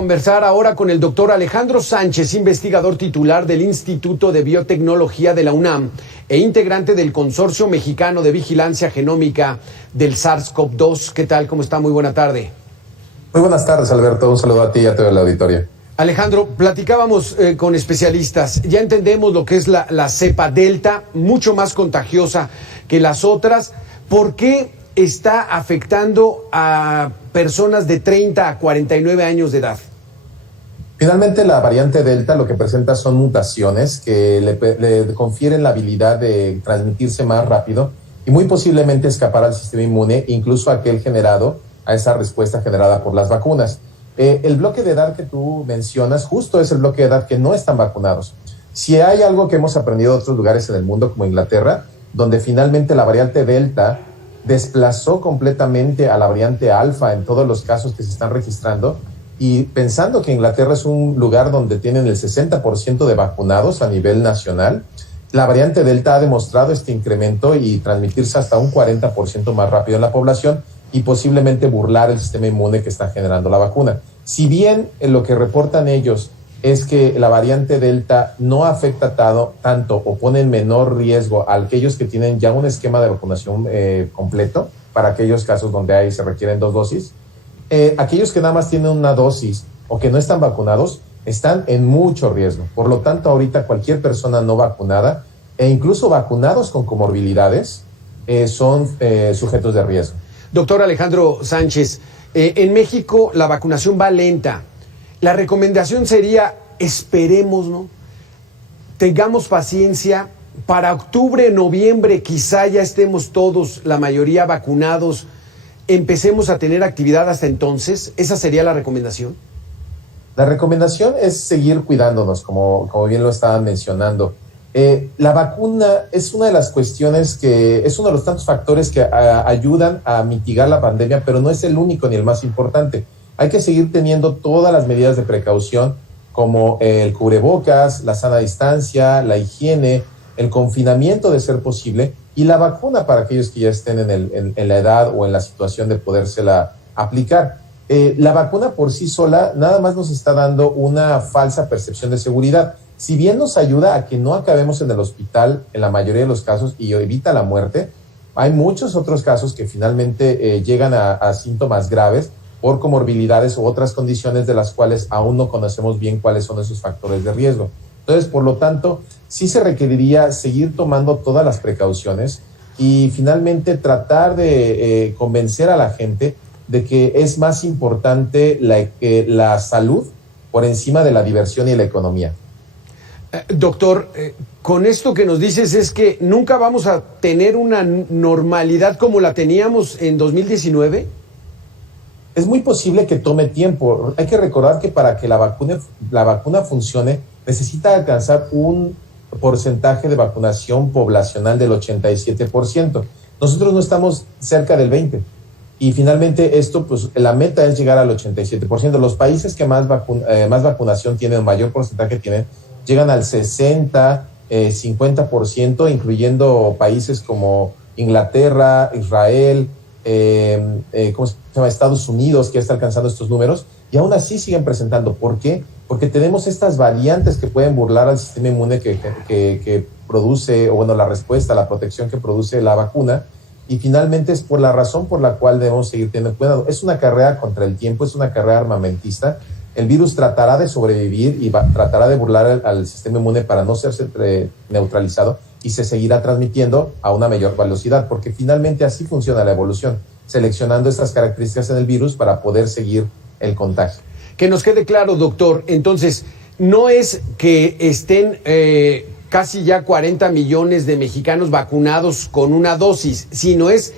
Conversar ahora con el doctor Alejandro Sánchez, investigador titular del Instituto de Biotecnología de la UNAM e integrante del Consorcio Mexicano de Vigilancia Genómica del SARS-CoV-2. ¿Qué tal? ¿Cómo está? Muy buena tarde. Muy buenas tardes, Alberto. Un saludo a ti y a todo el auditorio. Alejandro, platicábamos con especialistas. Ya entendemos lo que es la cepa Delta, mucho más contagiosa que las otras. ¿Por qué está afectando a personas de 30 a 49 años de edad? Finalmente, la variante Delta lo que presenta son mutaciones que le confieren la habilidad de transmitirse más rápido y muy posiblemente escapar al sistema inmune, incluso aquel generado a esa respuesta generada por las vacunas. El bloque de edad que tú mencionas justo es el bloque de edad que no están vacunados. Si hay algo que hemos aprendido de otros lugares en el mundo, como Inglaterra, donde finalmente la variante Delta desplazó completamente a la variante Alfa en todos los casos que se están registrando, y pensando que Inglaterra es un lugar donde tienen el 60% de vacunados a nivel nacional, la variante Delta ha demostrado este incremento y transmitirse hasta un 40% más rápido en la población y posiblemente burlar el sistema inmune que está generando la vacuna. Si bien lo que reportan ellos es que la variante Delta no afecta tanto o pone en menor riesgo a aquellos que tienen ya un esquema de vacunación completo, para aquellos casos donde se requieren 2 dosis, aquellos que nada más tienen una dosis o que no están vacunados están en mucho riesgo. Por lo tanto, ahorita cualquier persona no vacunada e incluso vacunados con comorbilidades son sujetos de riesgo. Doctor Alejandro Sánchez, en México la vacunación va lenta. La recomendación sería, esperemos, ¿no? Tengamos paciencia. Para octubre, noviembre, quizá ya estemos todos, la mayoría, vacunados. Empecemos a tener actividad hasta entonces. ¿Esa sería la recomendación? La recomendación es seguir cuidándonos, como bien lo estaban mencionando. La vacuna es una de las cuestiones es uno de los tantos factores que ayudan a mitigar la pandemia, pero no es el único ni el más importante. Hay que seguir teniendo todas las medidas de precaución, como el cubrebocas, la sana distancia, la higiene, el confinamiento de ser posible, y la vacuna para aquellos que ya estén en la edad o en la situación de podérsela aplicar. La vacuna por sí sola nada más nos está dando una falsa percepción de seguridad. Si bien nos ayuda a que no acabemos en el hospital en la mayoría de los casos y evita la muerte, hay muchos otros casos que finalmente llegan a síntomas graves por comorbilidades u otras condiciones de las cuales aún no conocemos bien cuáles son esos factores de riesgo. Entonces, por lo tanto, sí se requeriría seguir tomando todas las precauciones y finalmente tratar de convencer a la gente de que es más importante la salud por encima de la diversión y la economía. Doctor, con esto que nos dices es que nunca vamos a tener una normalidad como la teníamos en 2019. Es muy posible que tome tiempo. Hay que recordar que para que la vacuna funcione, necesita alcanzar un porcentaje de vacunación poblacional del 87%. Nosotros no estamos cerca del 20%. Y finalmente esto, pues la meta es llegar al 87%. Los países que más vacunación tienen, mayor porcentaje tienen, llegan al 60%, 50%, incluyendo países como Inglaterra, Israel, ¿cómo se llama? Estados Unidos, que ya está alcanzando estos números, y aún así siguen presentando. ¿Por qué? Porque tenemos estas variantes que pueden burlar al sistema inmune que produce, o bueno, la respuesta, la protección que produce la vacuna, y finalmente es por la razón por la cual debemos seguir teniendo cuidado. Es una carrera contra el tiempo, es una carrera armamentista. El virus tratará de sobrevivir y tratará de burlar al sistema inmune para no ser neutralizado, y se seguirá transmitiendo a una mayor velocidad, porque finalmente así funciona la evolución, seleccionando estas características en el virus para poder seguir el contagio. Que nos quede claro, doctor, entonces, no es que estén casi ya 40 millones de mexicanos vacunados con una dosis, sino es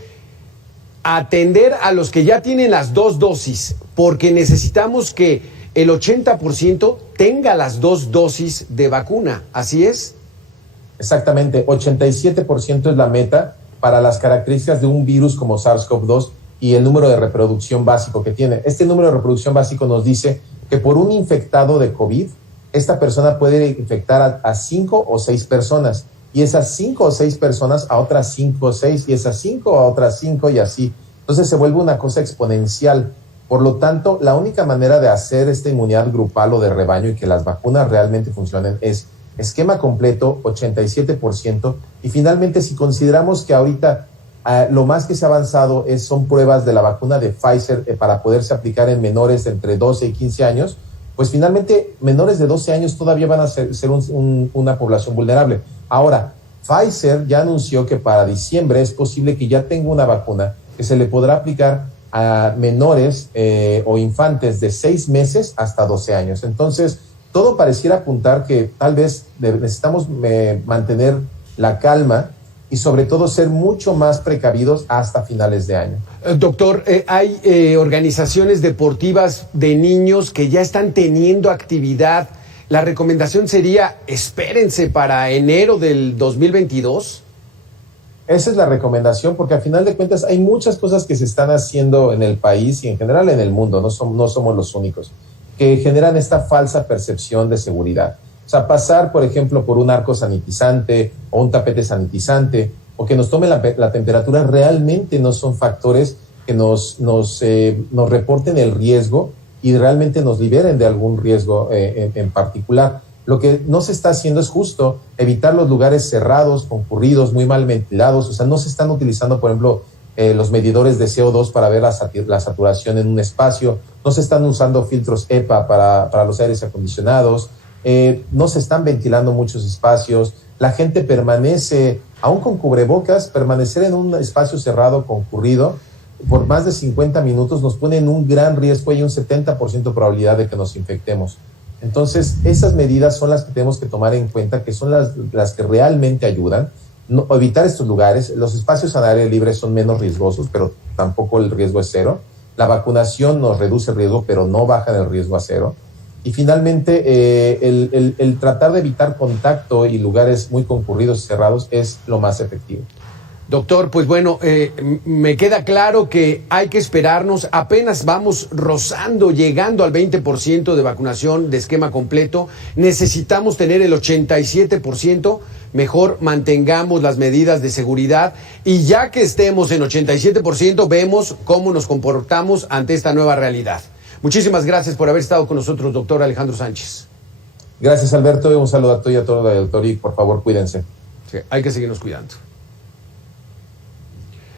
atender a los que ya tienen las 2 dosis, porque necesitamos que el 80% tenga las 2 dosis de vacuna, ¿así es? Exactamente, 87% es la meta para las características de un virus como SARS-CoV-2 y el número de reproducción básico que tiene. Este número de reproducción básico nos dice que por un infectado de COVID, esta persona puede infectar a 5 o 6 personas, y esas 5 o 6 personas a otras 5 o 6, y esas 5 a otras 5, y así. Entonces se vuelve una cosa exponencial. Por lo tanto, la única manera de hacer esta inmunidad grupal o de rebaño y que las vacunas realmente funcionen es esquema completo, 87%. Y finalmente, si consideramos que ahorita lo más que se ha avanzado son pruebas de la vacuna de Pfizer para poderse aplicar en menores de entre 12 y 15 años, pues finalmente menores de 12 años todavía van a ser una población vulnerable. Ahora, Pfizer ya anunció que para diciembre es posible que ya tenga una vacuna que se le podrá aplicar a menores o infantes de 6 meses hasta 12 años. Entonces, todo pareciera apuntar que tal vez necesitamos mantener la calma y sobre todo ser mucho más precavidos hasta finales de año. Doctor, hay organizaciones deportivas de niños que ya están teniendo actividad. La recomendación sería, espérense para enero del 2022. Esa es la recomendación, porque al final de cuentas hay muchas cosas que se están haciendo en el país y en general en el mundo, no somos los únicos, que generan esta falsa percepción de seguridad. O sea, pasar, por ejemplo, por un arco sanitizante o un tapete sanitizante o que nos tome la temperatura realmente no son factores que nos reporten el riesgo y realmente nos liberen de algún riesgo en particular. Lo que no se está haciendo es justo evitar los lugares cerrados, concurridos, muy mal ventilados. O sea, no se están utilizando, por ejemplo, los medidores de CO2 para ver la saturación en un espacio. No se están usando filtros EPA para los aires acondicionados. No se están ventilando muchos espacios. La gente permanece, aún con cubrebocas, permanecer en un espacio cerrado, concurrido, por más de 50 minutos nos pone en un gran riesgo y un 70% de probabilidad de que nos infectemos. Entonces, esas medidas son las que tenemos que tomar en cuenta, que son las que realmente ayudan. No, evitar estos lugares. Los espacios al aire libre son menos riesgosos, pero tampoco el riesgo es cero. La vacunación nos reduce el riesgo, pero no baja el riesgo a cero. Y finalmente, el tratar de evitar contacto y lugares muy concurridos y cerrados es lo más efectivo. Doctor, pues bueno, me queda claro que hay que esperarnos. Apenas vamos llegando al 20% de vacunación de esquema completo. Necesitamos tener el 87%. Mejor mantengamos las medidas de seguridad y ya que estemos en 87%, vemos cómo nos comportamos ante esta nueva realidad. Muchísimas gracias por haber estado con nosotros, doctor Alejandro Sánchez. Gracias, Alberto, y un saludo a todo y a todo el auditorio y por favor, cuídense. Sí, hay que seguirnos cuidando.